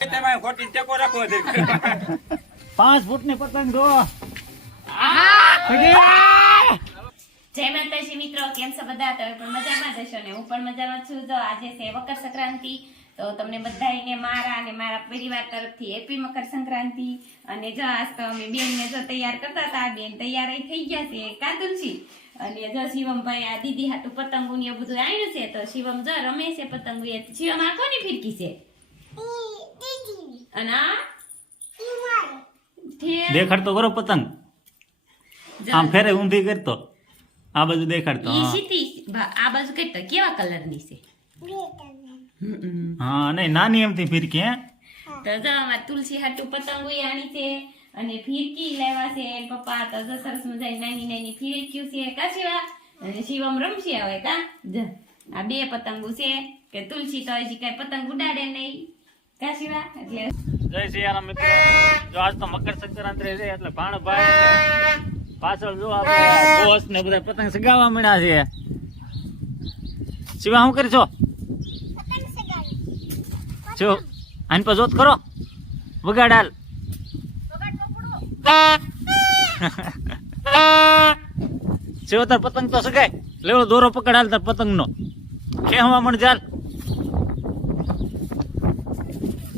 પાંચ ફૂટની પતંગ જો. જય માતાજી મિત્રો કેમ છો બધા? તમે પણ મજામાં જશો ને? હું પણ મજામાં છું. તો આજે છે મકર સંક્રાંતિ તો તમને બધાને મારા અને મારા પરિવાર તરફથી હેપી મકર સંક્રાંતિ. અને જો આજ તો અમે બેનને જો તૈયાર કરતા હતા બેન તૈયાર થઈ ગયા છે કાતુલસી અને જો શિવમભાઈ આ દીદી હાટું પતંગો ને બધું આવ્યું છે તો શિવમ જો રમે છે પતંગો એ શિવમ આ કોની ફિરકી છે? અને આ? ઠેર. કરો પતંગ. આમ ફેરે ઊંધી કરતો. આ બાજુ દેખાડતો ઈ સીધી આ બાજુ કરતો તો કેવા કલરની છે? હા નહીં નાની એમથી ફિરકી હે? તો જો આમાં તુલસી હાટુ પતંગો આણી છે અને ફિરકી લેવા છે પપ્પા તો જો સરસ મજાની નાની નાની ફિરકીઓ છે કાશીવા અને શિવમ રમશી હવે કા? આ બે પતંગો છે કે તુલસી તો હજી કઈ પતંગ ઉડાડે નહીં. જય સિયારામ મિત્રો. જો આજ તો મકર સંક્રાંતિ છે, એટલે ભાણભાઈ પાછળ જો આપણે બધા પતંગ સગાવવા મળ્યા છે. શિવા, શું કરી છો જો, આની પર જોત કરો. વગાડાલ શિવ તાર પતંગ તો સગાય. લેવો દોરો પકડાલ તાર પતંગ નો ખેવા મણ ચાલ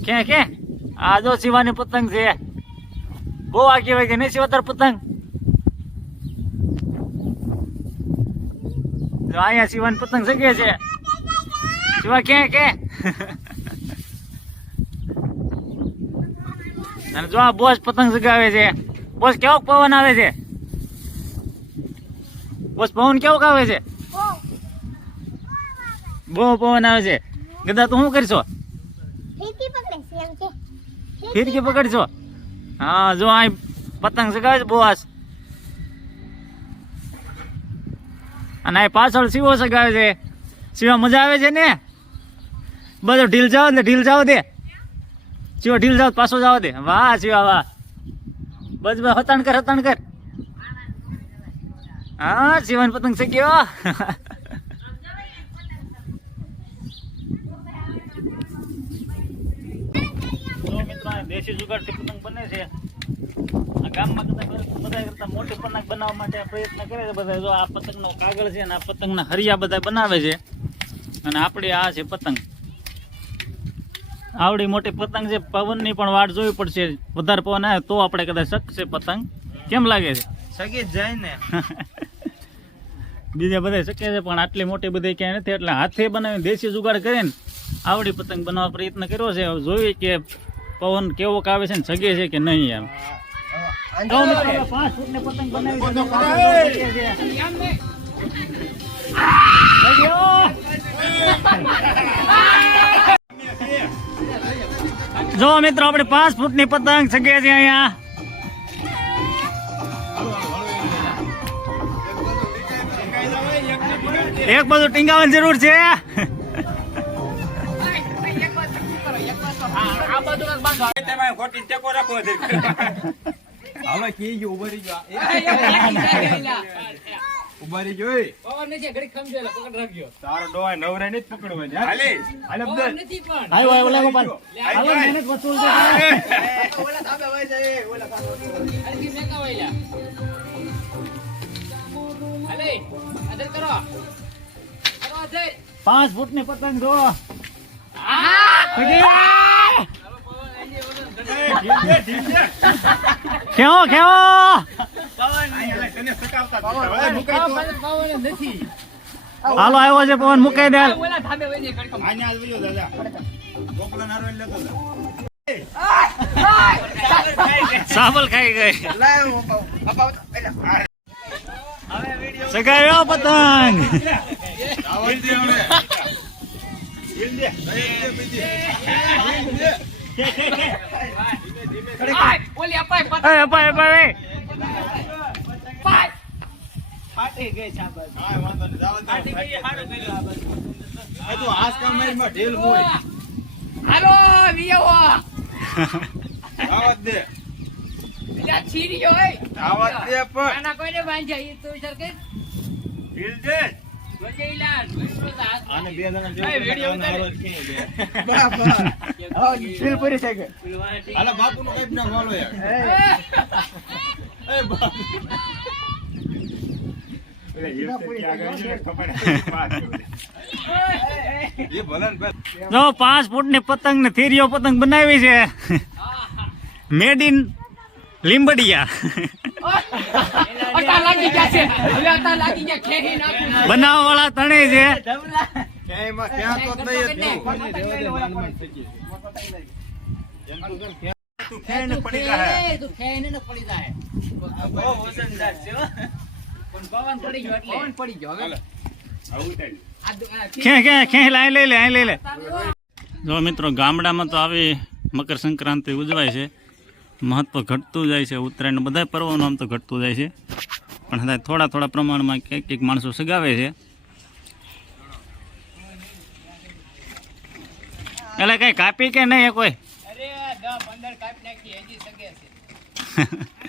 કે કે? આ જો શિવાની પતંગ છે. બહુ આ કહેવાય કે નહીં શિવા તાર પતંગ? જો અહીંયા શિવાની પતંગ સંગે છે? શિવા કે કે? અને જો આ બોસ પતંગ સગાવે છે. બોસ કેવો પવન આવે છે? બોસ પવન કેવો આવે છે? બહુ પવન આવે છે. ગદા તું શું કરશો? ફિરકી પકડજો. હા, જો આ પતંગ ચગાવે છે બોસ અને આ પાછળ શિવો ચગાવે છે. શિવા મજા આવે છે ને? બધો ઢીલ જાવ ને, ઢીલ જાવ દે. શિવા ઢીલ જાવ પાછો જાવ દે. વાહ, શિવા, વાહ. બસ બસ, હતાણ કર હતાણ કર. હા, શિવાન પતંગ સગ્યો જો મિત્રો આ દેશી જુગાડથી પતંગ બને છે. આ ગામમાં કદાચ બધા કરતા મોટી પતંગ બનાવવા માટે પ્રયત્ન કરે છે બધા. જો આ પતંગનો કાગળ છે અને આ પતંગના હરિયા બધા બનાવે છે. અને આપણી આ છે પતંગ. આવડી મોટી પતંગ છે. પવનની પણ વાટ જોવી પડશે. વધારે પવન આવે તો આપણે કદાચ શકશે પતંગ. કેમ લાગે છે? શકી જાય ને. બીજા બધા શકે છે પણ આટલી મોટી બધી ક્યાંય નથી. એટલે હાથે બનાવીને દેશી જુગાડ કરીને આવડી પતંગ બનાવવા પ્રયત્ન કર્યો છે. હવે જોઈએ કે પવન કેવો આવે છે ને સગે છે કે નહીં એમ? જો મિત્રો આપણે પાંચ પાંચ ફૂટની પતંગ સગે છે અહીંયા. એક બધું ટીંગાવાની જરૂર છે. હાલો કી ગયું ઊભા રહી ગયો ઊભા રહી તારો ડોય નવરે નથી હાલે હાલે હાલો મહેનત વસૂલ છે ઓલા ઓલા ફૂટની પતંગ. હવે મુકાય કેવો હાલો, આવ્યો છે પવન, મુકાઈ દે. સાબલ ખાઈ ગઈ. એટલે. પતંગ આવા જ દે દે. દે, દે. એ અપાય અપાય એ. હા, વાંધો નહીં. જાવા દે. આ તું હાથ કામ મારીમાં ઢીલ હોય. આવા જ દે. આવા જ દે પણ. ઢીલ દે. આને બે જણા જેવું હારો જ ખેંચી લે. હાલો બાપુનું કંઈક ના બોલો યાર. એ. બાપુ. ને જો પાંચ ફૂટની પતંગ ને થેરીઓ પતંગ બનાવી છે. Made in Limbdiya. બનાવવા વાળા તણે છે. ખે ખે ખે, લાઈ લઈ લે અહીં લઈ લે. જો મિત્રો, ગામડામાં તો આવી મકર સંક્રાંતિ ઉજવાય છે. મહત્વ ઘટતું જાય છે. ઉત્તરાયણ બધા પર્વોનું આમ તો ઘટતું જાય છે. પણ થોડા થોડા પ્રમાણમાં કંઈક કંઈક માણસો સગાવે છે. એટલે કઈ કાપી કે નહીં એ કોઈ?